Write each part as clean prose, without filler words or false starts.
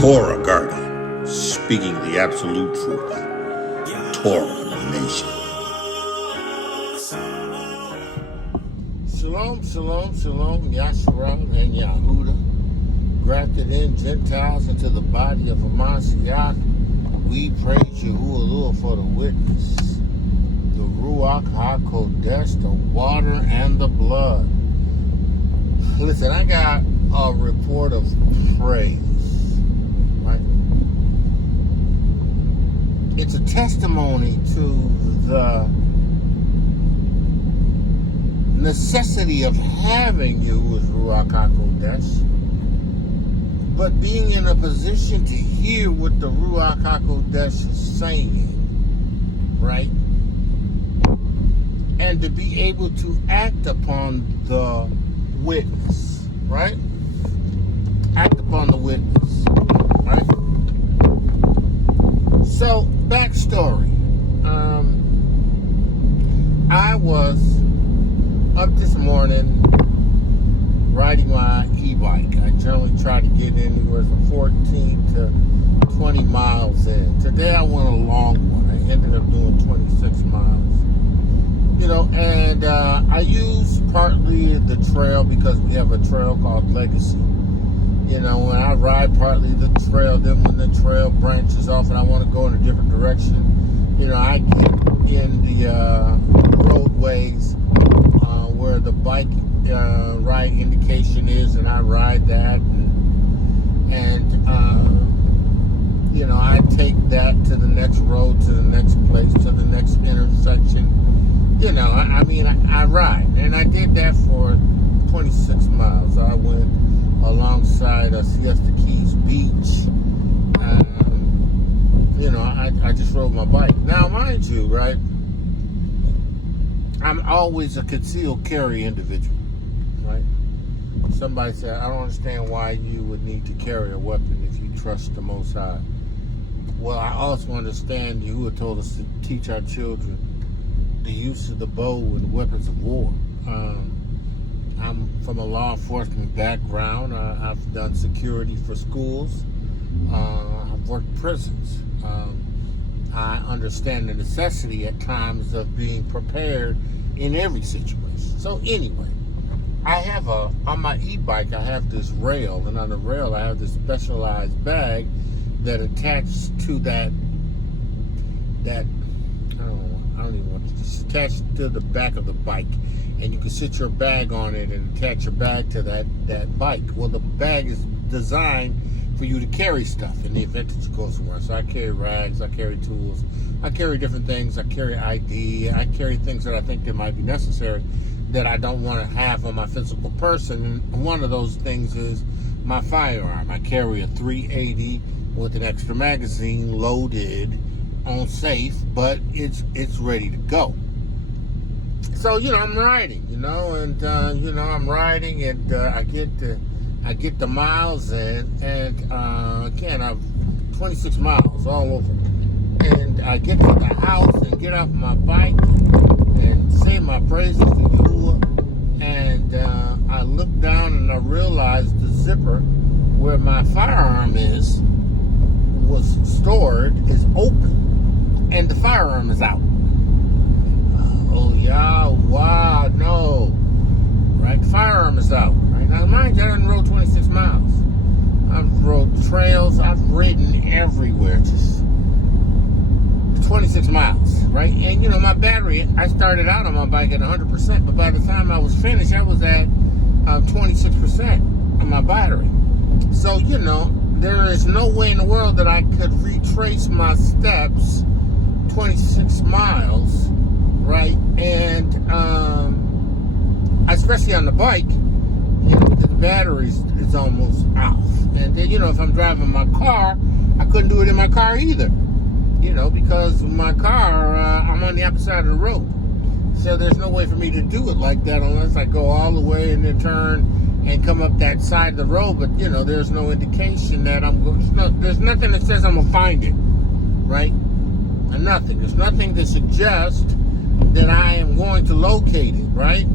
Torah Garden, speaking the absolute truth. Torah Nation. Shalom, shalom, shalom, Yasharal and Yahuda, grafted in Gentiles into the body of Hamashiach. We praise Yahuwah for the witness, the Ruach HaKodesh, the water and the blood. Listen, I got a report of praise, right? It's a testimony to the necessity of having you as Ruach HaKodesh, but being in a position to hear what the Ruach HaKodesh is saying, right? And to be able to act upon the witness, right? Act upon the witness, right? So, backstory. I was up this morning riding my e-bike. I generally try to get anywhere from 14 to 20 miles in. Today I went a long one. I ended up doing 26 miles. You know, and I use partly the trail because we have a trail called Legacy. You know, when I ride partly the trail, then when the trail branches off and I want to go in a different direction, you know, I get in the roadways where the bike ride indication is, and I ride that, and you know, I take that to the next road, to the next place, to the next intersection. You know, I ride, and I did that for 26 miles. I went alongside Siesta Keys Beach. You know, I just rode my bike. Now, mind you, right, I'm always a concealed carry individual, right? Somebody said, I don't understand why you would need to carry a weapon if you trust the Most High. Well, I also understand who told us to teach our children the use of the bow and weapons of war. I'm from a law enforcement background. I've done security for schools. I've worked prisons. I understand the necessity at times of being prepared in every situation. So anyway, I have on my e-bike, I have this rail, and on the rail I have this specialized bag that attached to that I don't even want to, it's attached to the back of the bike, and you can sit your bag on it and attach your bag to that bike. Well, the bag is designed for you to carry stuff in the event that you go somewhere. So I carry rags, I carry tools, I carry different things, I carry ID, I carry things that I think that might be necessary that I don't want to have on my physical person. And one of those things is my firearm. I carry a .380 with an extra magazine loaded on safe, but it's ready to go. So, you know, I'm riding, you know, and you know, I'm riding, and I get the miles in, and again, I've 26 miles all over, and I get to the house and get off my bike and say my praises to Yahuwah, and I look down and I realize the zipper where my firearm was stored is open, and the firearm is out. Oh yeah, wow, no, right? The firearm is out. Now, mind you, I done rode 26 miles. I've rode trails. I've ridden everywhere. Just 26 miles, right? And, you know, my battery, I started out on my bike at 100%, but by the time I was finished, I was at 26% on my battery. So, you know, there is no way in the world that I could retrace my steps 26 miles, right? And especially on the bike, you know, the battery is almost off. And then, you know, if I'm driving my car, I couldn't do it in my car either. You know, because my car, I'm on the opposite side of the road. So there's no way for me to do it like that unless I go all the way and then turn and come up that side of the road. But, you know, there's no indication that I'm going, there's nothing that says I'm going to find it, right? And nothing. There's nothing to suggest that I am going to locate it, right?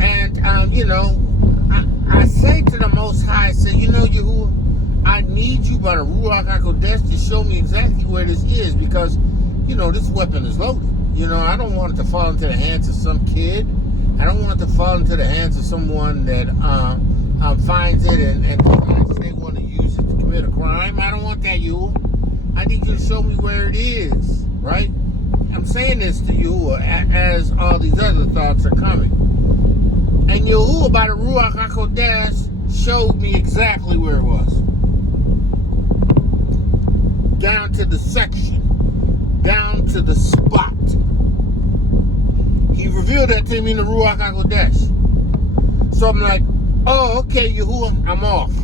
And, you know, I say to the Most I said, Yahuwah, I need you by the Ruach HaKodesh to show me exactly where this is, because, this weapon is loaded. I don't want it to fall into the hands of some kid. I don't want it to fall into the hands of someone that finds it and decides they want to use it to commit a crime. I don't want that, Yahuwah. I need you to show me where it is, right? I'm saying this to Yahuwah as all these other thoughts are coming. And Yahuwah, by the Ruach HaKodesh, showed me exactly where it was. Down to the section. Down to the spot. He revealed that to me in the Ruach HaKodesh. So I'm like, oh, okay, Yahuwah, I'm off.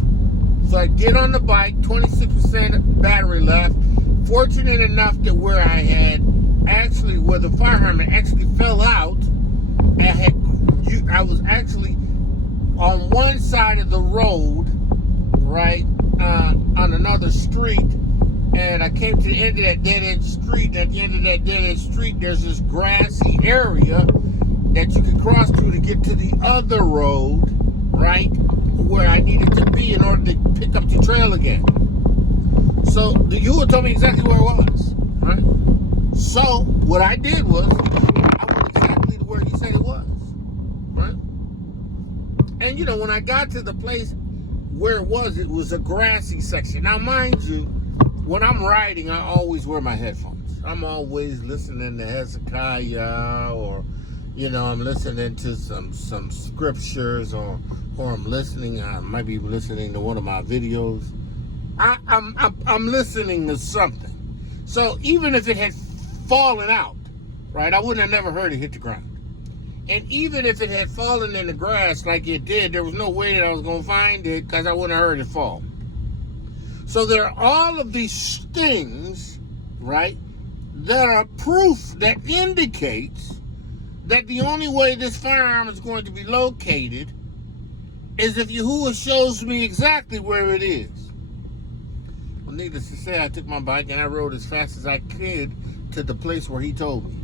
So I get on the bike, 26% battery left. Fortunate enough that where the fire hydrant actually fell out, I was actually on one side of the road, right, on another street, and I came to the end of that dead-end street, and at the end of that dead-end street, there's this grassy area that you can cross through to get to the other road, right, where I needed to be in order to pick up the trail again. So the Yahuwah told me exactly where it was, right? So what I did was, I went exactly to where he said it was, right? And when I got to the place where it was a grassy section. Now, mind you, when I'm riding, I always wear my headphones. I'm always listening to Hezekiah, or I'm listening to some scriptures, or I'm listening. I might be listening to one of my videos. I'm listening to something. So even if it had fallen out, right, I wouldn't have never heard it hit the ground. And even if it had fallen in the grass like it did, there was no way that I was going to find it, because I wouldn't have heard it fall. So there are all of these things, right, that are proof that indicates that the only way this firearm is going to be located is if Yahuwah shows me exactly where it is. Well, needless to say, I took my bike and I rode as fast as I could to the place where he told me.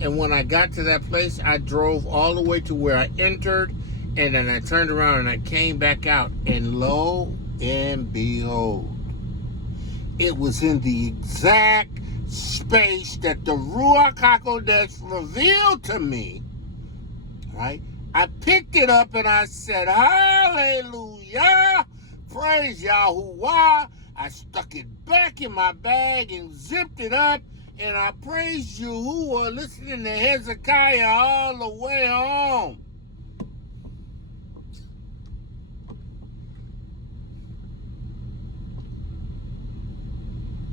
And when I got to that place, I drove all the way to where I entered, and then I turned around and I came back out, and lo and behold, it was in the exact space that the Ruach HaKodesh revealed to me, right? I picked it up and I said, hallelujah, praise Yahuwah. I stuck it back in my bag and zipped it up, and I praised Yahuwah, listening to Hezekiah all the way home.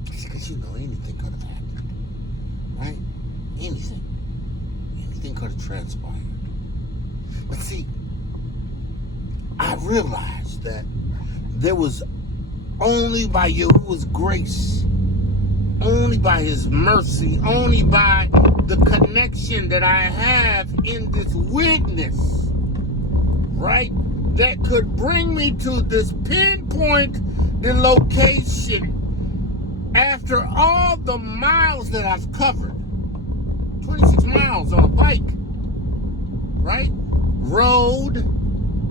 Because anything could have happened, right? Anything could have transpired. But see, I realized that there was only by Yahuwah's grace, only by his mercy, only by the connection that I have in this witness, right, that could bring me to this pinpoint the location after all the miles that I've covered. 26 miles on a bike, right? Road,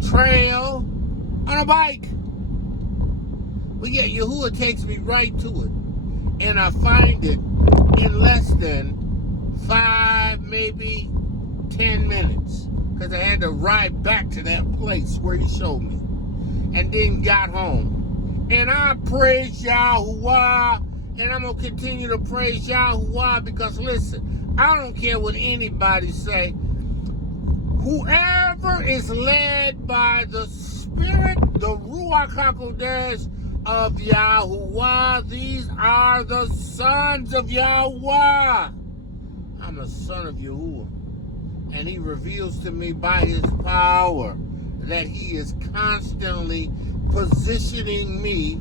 trail, on a bike. But yet Yahuwah takes me right to it. And I find it in less than 5, maybe 10 minutes. Because I had to ride back to that place where he showed me. And then got home. And I praise Yahuwah. And I'm going to continue to praise Yahuwah, because listen, I don't care what anybody say. Whoever is led by the Spirit, the Ruach HaKodesh of Yahuwah, these are the sons of Yahuwah. I'm a son of Yahuwah. And he reveals to me by his power that he is constantly positioning me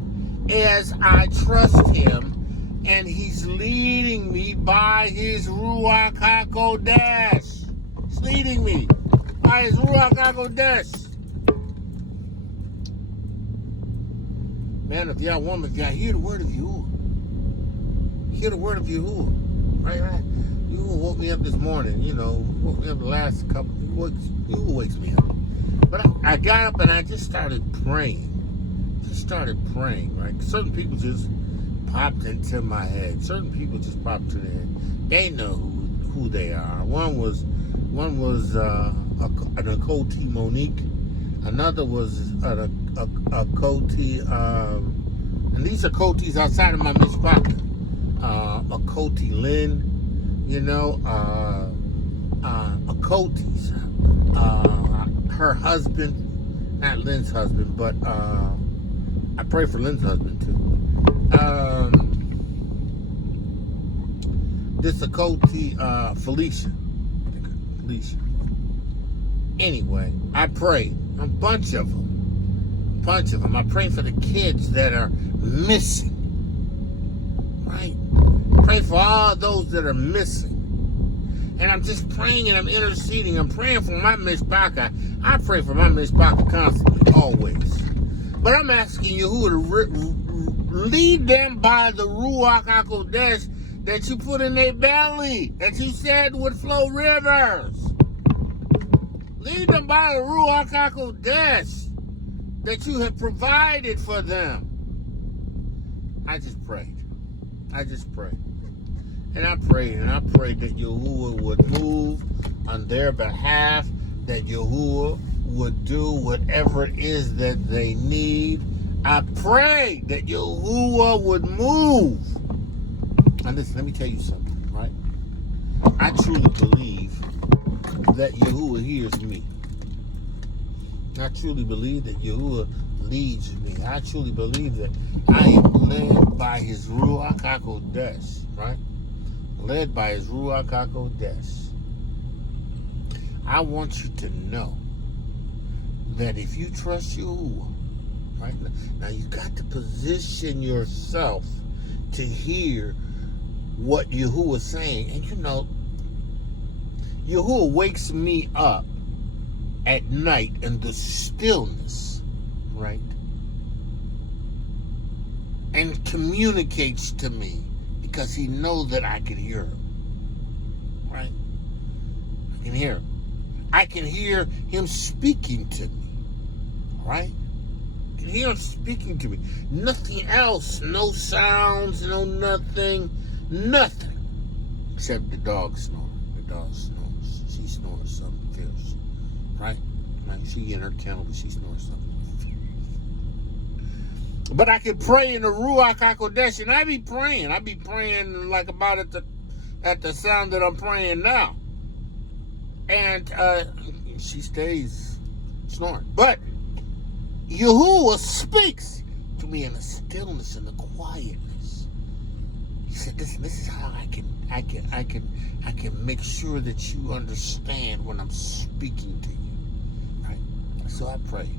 as I trust him. And he's leading me by his Ruach HaKodesh. He's leading me by his Ruach HaKodesh. Man, if y'all hear the word of Yahuwah. Hear the word of Yahuwah. Right? Yahuwah woke me up this morning, woke me up the last couple of weeks. Yahuwah wakes me up. But I got up and I just started praying. just started praying, right? Certain people just popped into my head. Certain people just popped to their head. They know who they are. One was a Nicole T. Monique. Another was a Coty, and these are Coty's outside of my mishpaka. A Coty Lynn, you know, a Coty's, her husband, not Lynn's husband, but I pray for Lynn's husband too. This a Coty, Felicia. Anyway, I prayed. A bunch of them. I pray for the kids that are missing. Right? Pray for all those that are missing. And I'm just praying and I'm interceding. I'm praying for my mishpaka. I pray for my mishpaka constantly, always. But I'm asking you who to lead them by the Ruach HaKodesh that you put in their belly, that you said would flow rivers. Lead them by the Ruach HaKodesh that you have provided for them. I just prayed. And I prayed that Yahuwah would move on their behalf, that Yahuwah would do whatever it is that they need. I prayed that Yahuwah would move. And listen, let me tell you something, right? I truly believe that Yahuwah hears me. I truly believe that Yahuwah leads me. I truly believe that I am led by his Ruach HaKodesh, right? Led by his Ruach HaKodesh. I want you to know that if you trust Yahuwah, right? Now you got to position yourself to hear what Yahuwah is saying. And you know, Yahuwah wakes me up at night in the stillness, right? And communicates to me because he knows that I can hear him, right? I can hear him. I can hear him speaking to me, right? I can hear him speaking to me. Nothing else, no sounds, no nothing, except the dog snoring. The dog snores. She snores something fierce, right? Like she in her kennel, but she snores something. But I can pray in the Ruach HaKodesh, and I be praying like about at the sound that I'm praying now. And she stays snoring. But Yahuwah speaks to me in the stillness and the quietness. He said, "Listen, this is how I can make sure that you understand when I'm speaking to you." Right? So I prayed.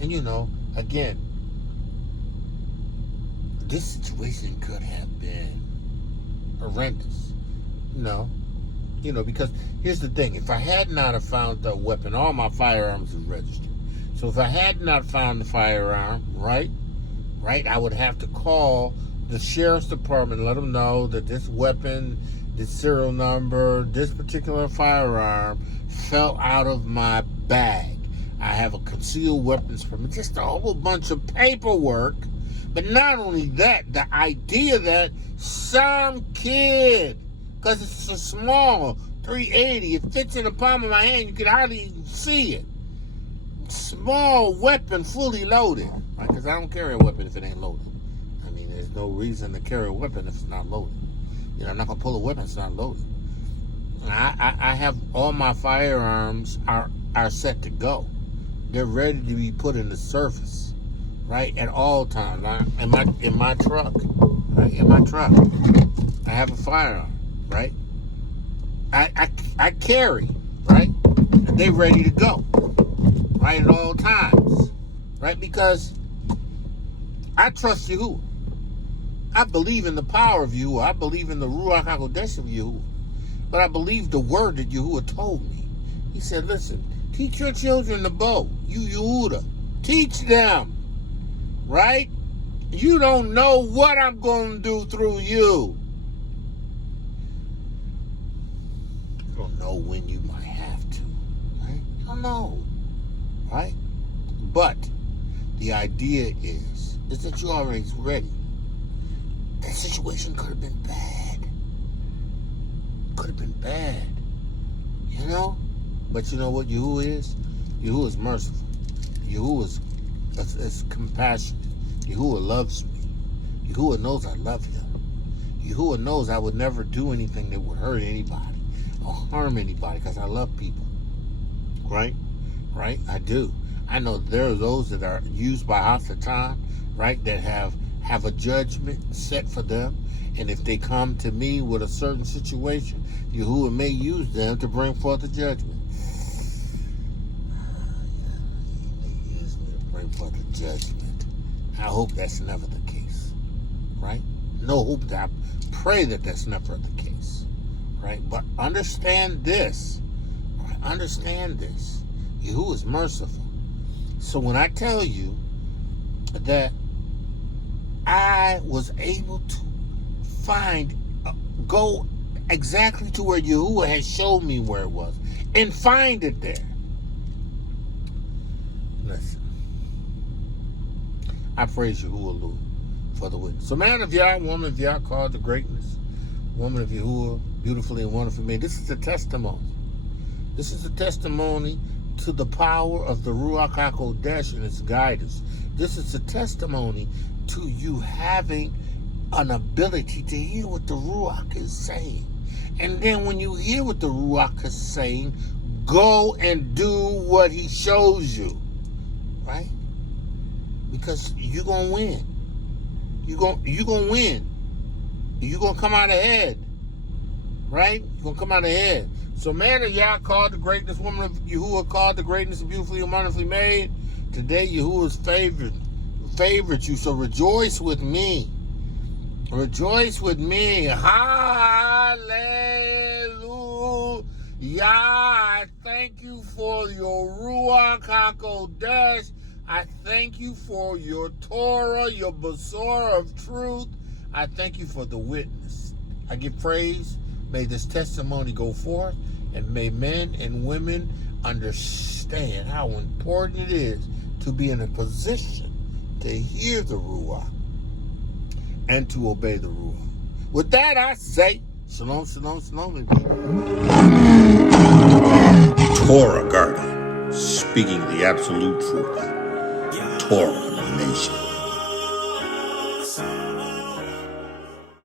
And you know, again, this situation could have been horrendous. You know, because here's the thing. If I had not have found the weapon, all my firearms are registered. So if I had not found the firearm, right, I would have to call the sheriff's department and let them know that this weapon, this serial number, this particular firearm fell out of my bag. I have a concealed weapons permit, just a whole bunch of paperwork. But not only that, the idea that some kid, because it's a small 380, it fits in the palm of my hand, you can hardly even see it. Small weapon, fully loaded. Right? Because I don't carry a weapon if it ain't loaded. I mean, there's no reason to carry a weapon if it's not loaded. You know, I'm not going to pull a weapon if it's not loaded. I have all my firearms are set to go. They're ready to be put in the service, right, at all times. In my truck, right, in my truck, I have a firearm, right. I carry, right, and they're ready to go, right, at all times, right, because I trust Yahuwah. I believe in the power of Yahuwah. I believe in the Ruach HaKodesh of Yahuwah. But I believe the word that Yahuwah told me. He said, listen, teach your children to bow. You Yehuda. Teach them. Right? You don't know what I'm going to do through you. You don't know when you might have to. Right? You don't know. Right? But The idea is that you're already ready. That situation could have been bad. Could have been bad. You know? But you know what Yahuwah is? Yahuwah is merciful. Yahuwah is compassionate. Yahuwah loves me. Yahuwah knows I love him. Yahuwah knows I would never do anything that would hurt anybody or harm anybody because I love people. Right? Right? I do. I know there are those that are used by Hasatan, right, that have a judgment set for them. And if they come to me with a certain situation, Yahuwah may use them to bring forth a judgment. He may use me to bring forth a judgment. I hope that's never the case. Right? No hope that I pray that that's never the case. Right? But understand this. Right? Understand this. Yahuwah is merciful. So when I tell you that I was able to go exactly to where Yahuwah had showed me where it was and find it there. Listen, I praise Yahuwah, Lord, for the witness. So man of Yah, woman of Yah, called to greatness, woman of Yahuwah, beautifully and wonderfully made. This is a testimony. This is a testimony to the power of the Ruach HaKodesh and its guidance. This is a testimony to you having an ability to hear what the Ruach is saying. And then when you hear what the Ruach is saying, go and do what he shows you. Right? Because you're going to win. You're going to win. You're going to come out ahead. Right? You're going to come out ahead. So man of Yah, called to greatness, woman of Yahuwah, called to greatness, and beautifully and wonderfully made. Today Yahuwah's favored you. So rejoice with me. Rejoice with me. Hallelujah. I thank you for your Ruach HaKodesh. I thank you for your Torah, your Basora of truth. I thank you for the witness. I give praise. May this testimony go forth, and may men and women understand how important it is to be in a position to hear the Ruach and to obey the Ruach. With that, I say, shalom, shalom, shalom. Torah Garden, speaking the absolute truth. Torah Nation.